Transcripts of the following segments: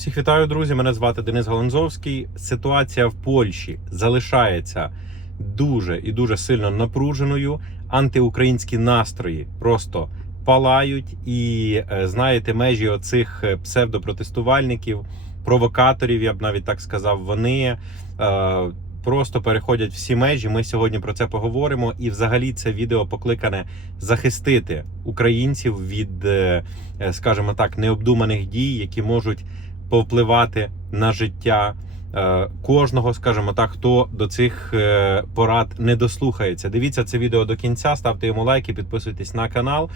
Всіх вітаю, друзі. Мене звати Денис Галанзовський. Ситуація в Польщі залишається дуже і дуже сильно напруженою. Антиукраїнські настрої просто палають, і е, знаєте, межі оцих е, псевдопротестувальників, провокаторів, я б навіть так сказав, вони. е, Просто переходять всі межі. Ми сьогодні про це поговоримо. І, взагалі, це відео покликане захистити українців від, е, скажімо так, необдуманих дій, які можуть повпливати на життя е, кожного, скажімо так, хто до цих е, порад не дослухається. Дивіться це відео до кінця, ставте йому лайки, підписуйтесь на канал.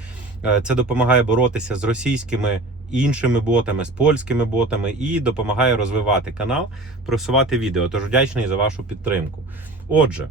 Е, Це допомагає боротися з російськими іншими ботами, з польськими ботами і допомагає розвивати канал, просувати відео. Тож вдячний за вашу підтримку. Отже.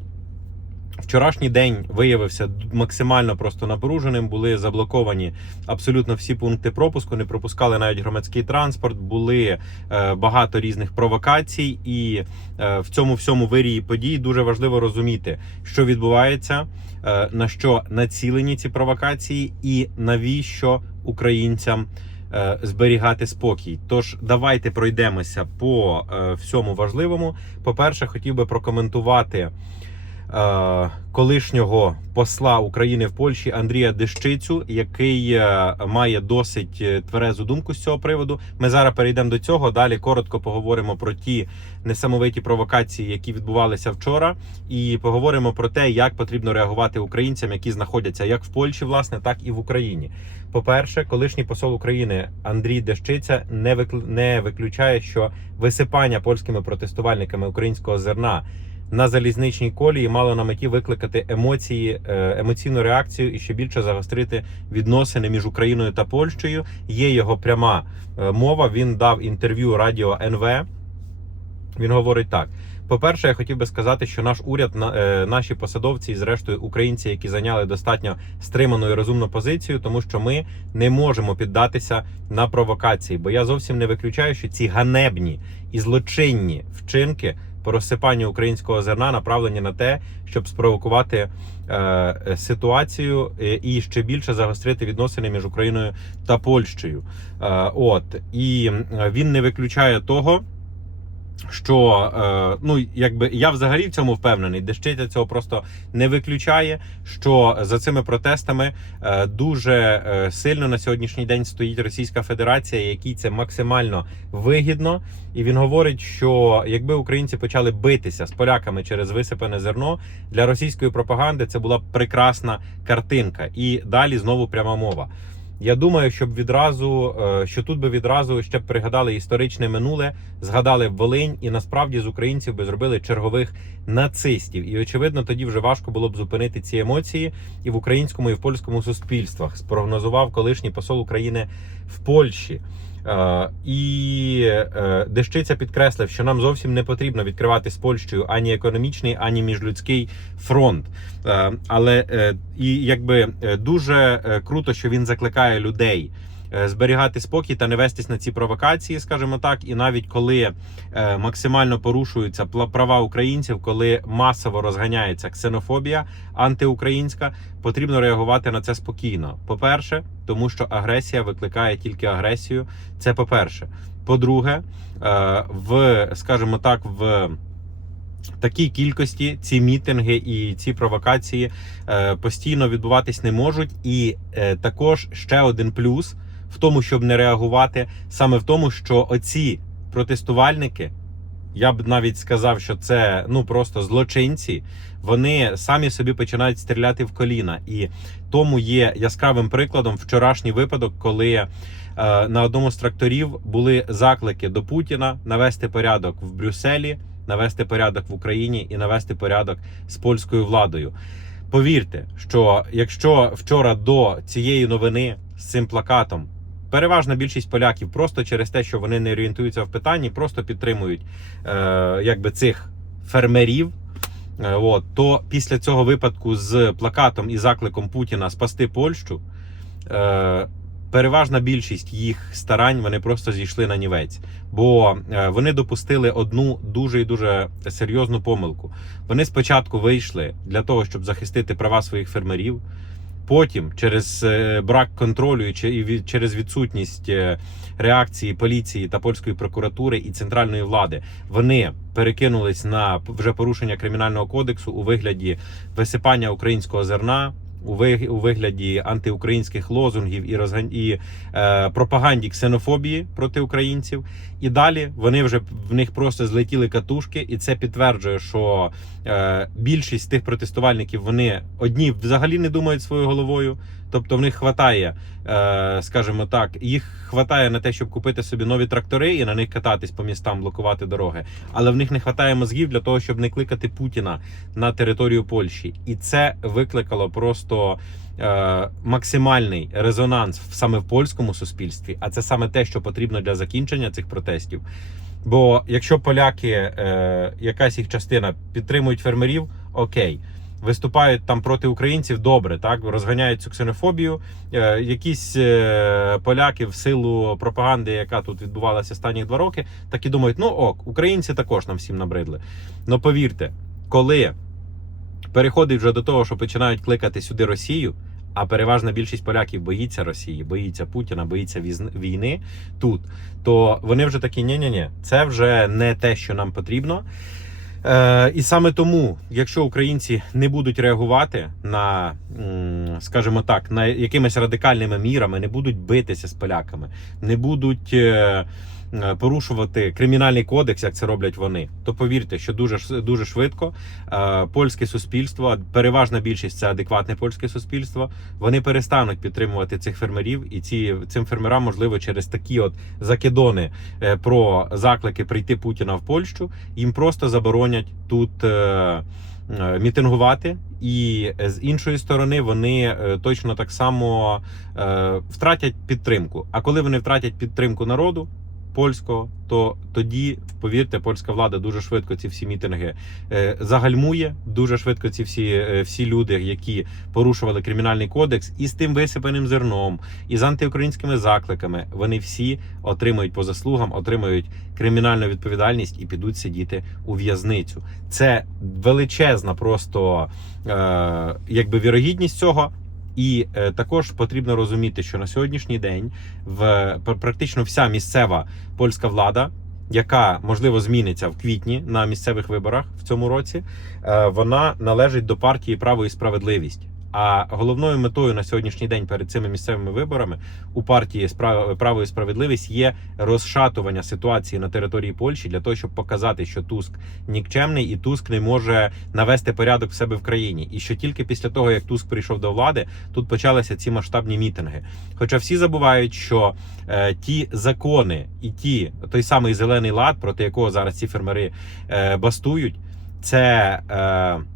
Вчорашній день виявився максимально просто напруженим. Були заблоковані абсолютно всі пункти пропуску. Не пропускали навіть громадський транспорт. Були е, багато різних провокацій, і е, в цьому всьому вирії подій дуже важливо розуміти, що відбувається, е, на що націлені ці провокації, і навіщо українцям. е, Зберігати спокій, тож давайте пройдемося по е, всьому важливому. По перше, хотів би прокоментувати колишнього посла України в Польщі Андрія Дещицю, який е, має досить е, тверезу думку з цього приводу. Ми зараз перейдемо до цього. Далі коротко поговоримо про ті несамовиті провокації, які відбувалися вчора, і поговоримо про те, як потрібно реагувати українцям, які знаходяться як в Польщі, власне, так і в Україні. По-перше, колишній посол України Андрій Дещиця не викл... не виключає, що висипання польськими протестувальниками українського зерна на залізничній колії мало на меті викликати емоції, е, емоційну реакцію і ще більше загострити відносини між Україною та Польщею. Є його пряма е, мова. Він дав інтерв'ю радіо НВ. Він говорить так: по-перше, я хотів би сказати, що наш уряд, е, наші посадовці і зрештою українці, які зайняли достатньо стриману і розумну позицію, тому що ми не можемо піддатися на провокації. Бо я зовсім не виключаю, що ці ганебні і злочинні вчинки по українського зерна направлені на те, щоб спровокувати е, ситуацію е, і ще більше загострити відносини між Україною та Польщею. Е, от і він не виключає того. Що е, ну якби я взагалі в цьому впевнений, Дещиця цього просто не виключає. Що за цими протестами е, дуже е, сильно на сьогоднішній день стоїть Російська Федерація, якій це максимально вигідно. І він говорить, що якби українці почали битися з поляками через висипане зерно для російської пропаганди, це була прекрасна картинка. І далі знову пряма мова. Я думаю, щоб відразу, е, що тут би відразу ще б пригадали історичне минуле, згадали Волинь, і насправді з українців би зробили чергових нацистів. І очевидно, тоді вже важко було б зупинити ці емоції і в українському, і в польському суспільствах. Спрогнозував колишній посол України в Польщі. Е, І е, Дещиця підкреслив, що нам зовсім не потрібно відкривати з Польщею ані економічний, ані міжлюдський фронт. Е, Але і якби дуже круто, що він закликає людей зберігати спокій та не вестись на ці провокації, скажімо так. І навіть коли е, максимально порушуються права українців, коли масово розганяється ксенофобія антиукраїнська, потрібно реагувати на це спокійно. По-перше, тому що агресія викликає тільки агресію. Це по-перше. По-друге, е, в скажімо так, в такій кількості ці мітинги і ці провокації е, постійно відбуватись не можуть. І е, також ще один плюс в тому, щоб не реагувати, саме в тому, що оці протестувальники. Я б навіть сказав, що це ну просто злочинці. Вони самі собі починають стріляти в коліна, і тому є яскравим прикладом вчорашній випадок, коли е, на одному з тракторів були заклики до Путіна навести порядок в Брюсселі, навести порядок в Україні і навести порядок з польською владою. Повірте, що якщо вчора до цієї новини з цим плакатом переважна більшість поляків просто через те, що вони не орієнтуються в питанні, просто підтримують е, якби цих фермерів. Е, От то після цього випадку з плакатом і закликом Путіна спасти Польщу. Е, Переважна більшість їх старань вони просто зійшли на нівець, бо е, вони допустили одну дуже і дуже серйозну помилку. Вони спочатку вийшли для того, щоб захистити права своїх фермерів. Потім, через е, брак контролю і че- через відсутність е, реакції поліції та польської прокуратури і центральної влади, вони перекинулись на вже порушення кримінального кодексу у вигляді висипання українського зерна. У ви- у вигляді антиукраїнських лозунгів і розган... і е, пропаганді ксенофобії проти українців, і далі вони вже в них просто злетіли катушки, і це підтверджує, що е, більшість тих протестувальників вони одні взагалі не думають своєю головою. Тобто в них хватає, е, скажімо так, їх хватає на те, щоб купити собі нові трактори і на них кататись по містам, блокувати дороги. Але в них не хватає мозгів для того, щоб не кликати Путіна на територію Польщі, і це викликало просто е, максимальний резонанс саме в польському суспільстві. А це саме те, що потрібно для закінчення цих протестів. Бо якщо поляки, е, якась їх частина підтримують фермерів, окей. Виступають там проти українців добре, так розганяють цю ксенофобію. Е, якісь е, поляки в силу пропаганди, яка тут відбувалася останні два роки, так і думають: ну ок, українці також нам всім набридли. Ну повірте, коли переходить вже до того, що починають кликати сюди Росію, а переважна більшість поляків боїться Росії, боїться Путіна, боїться війни тут, то вони вже такі: ні-ні-ні, це вже не те, що нам потрібно. Е, і саме тому, якщо українці не будуть реагувати на, скажімо так, на якимись радикальними мірами, не будуть битися з поляками, не будуть е, порушувати кримінальний кодекс, як це роблять вони, то повірте, що дуже дуже швидко е, польське суспільство, переважна більшість це адекватне польське суспільство, вони перестануть підтримувати цих фермерів, і ці цим фермерам можливо через такі от закидони е, про заклики прийти Путіна в Польщу, їм просто заборонять тут. е, е, Мітингувати, і е, з іншої сторони вони е, точно так само е, втратять підтримку. А коли вони втратять підтримку народу польського, то тоді, повірте, польська влада дуже швидко ці всі мітинги е, загальмує. Дуже швидко ці всі, е, всі люди, які порушували кримінальний кодекс, і з тим висипаним зерном, і з антиукраїнськими закликами, вони всі отримають по заслугам, отримають кримінальну відповідальність і підуть сидіти у в'язницю. Це величезна просто е, якби вірогідність цього. І е, також потрібно розуміти, що на сьогоднішній день в практично вся місцева польська влада, яка можливо зміниться в квітні на місцевих виборах в цьому році, е, вона належить до партії Право і справедливість. А головною метою на сьогоднішній день перед цими місцевими виборами у партії «Спра- Право і справедливість є розшатування ситуації на території Польщі для того, щоб показати, що Туск нікчемний і Туск не може навести порядок в себе в країні. І що тільки після того, як Туск прийшов до влади, тут почалися ці масштабні мітинги. Хоча всі забувають, що е, ті закони і ті той самий зелений лад, проти якого зараз ці фермери е, бастують, це. Е,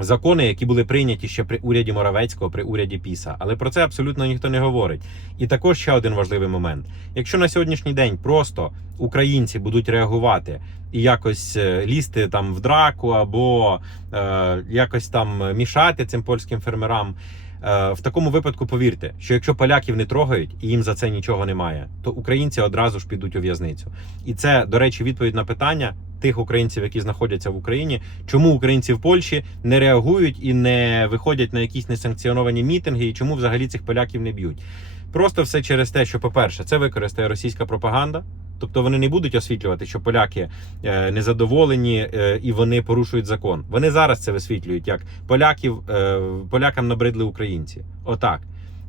Закони, які були прийняті ще при уряді Моравецького, при уряді Піса, але про це абсолютно ніхто не говорить. І також ще один важливий момент: якщо на сьогоднішній день просто українці будуть реагувати і якось е, лізти там в драку або е, якось там мішати цим польським фермерам. е, В такому випадку повірте, що якщо поляків не трогають і їм за це нічого немає, то українці одразу ж підуть у в'язницю. І це, до речі, відповідь на питання тих українців, які знаходяться в Україні, чому українці в Польщі не реагують і не виходять на якісь несанкціоновані мітинги, і чому взагалі цих поляків не б'ють. Просто все через те, що, по-перше, це використає російська пропаганда. Тобто вони не будуть освітлювати, що поляки е, незадоволені е, і вони порушують закон. Вони зараз це висвітлюють як поляків, е, полякам набридли українці. Отак.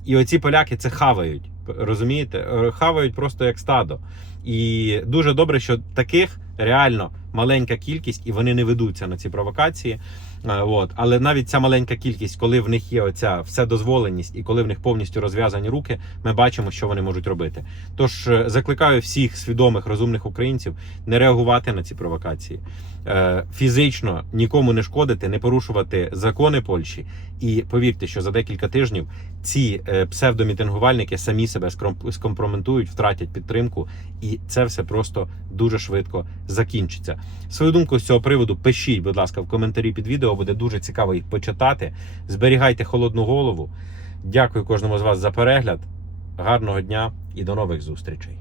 І оці поляки це хавають. Розумієте? Е, Хавають просто як стадо. І дуже добре, що таких реально маленька кількість, і вони не ведуться на ці провокації. Е, От. Але навіть ця маленька кількість, коли в них є оця вседозволеність і коли в них повністю розв'язані руки, ми бачимо, що вони можуть робити. Тож е, закликаю всіх свідомих, розумних українців не реагувати на ці провокації, Е, фізично нікому не шкодити, не порушувати закони Польщі. І повірте, що за декілька тижнів ці псевдомітингувальники самі себе скомпрометують, втратять підтримку, і це все просто дуже швидко закінчиться. Свою думку з цього приводу пишіть, будь ласка, в коментарі під відео. Буде дуже цікаво їх почитати. Зберігайте холодну голову. Дякую кожному з вас за перегляд. Гарного дня і до нових зустрічей.